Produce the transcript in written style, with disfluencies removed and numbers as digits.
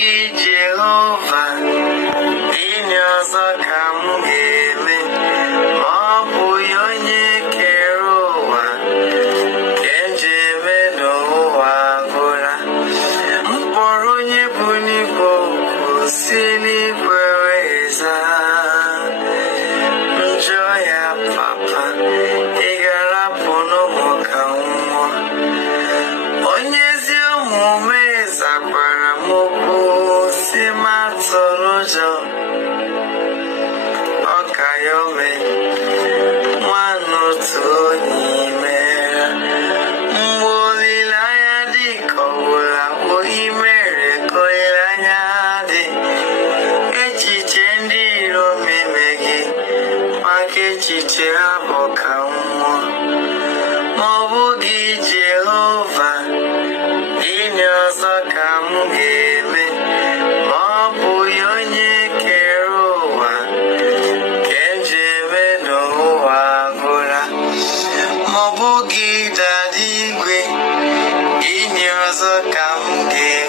Jehovah, in your sakam game, Mabu Yonye Keroa, Kenje Medoa Gola, Mporunye Bunibo, Sini Pereza, Joya Papa, Igala Pono Mokaumwa, Onyezio Mumeza para Mobu, Sima Sorojo, Okayome, Manu Toni Mera, Mbulilaya Diko, Ula Imere Koilanyadi, Echi Chendiro Mimegi, Makechi Cheabo Kaumwa, Mobugi Jehovah, Inyoso Kamugeme, Mabu Yonye Keroa, Kenje Medoa Gola, Mobugi Dadigwe, Inyoso Kamugeme.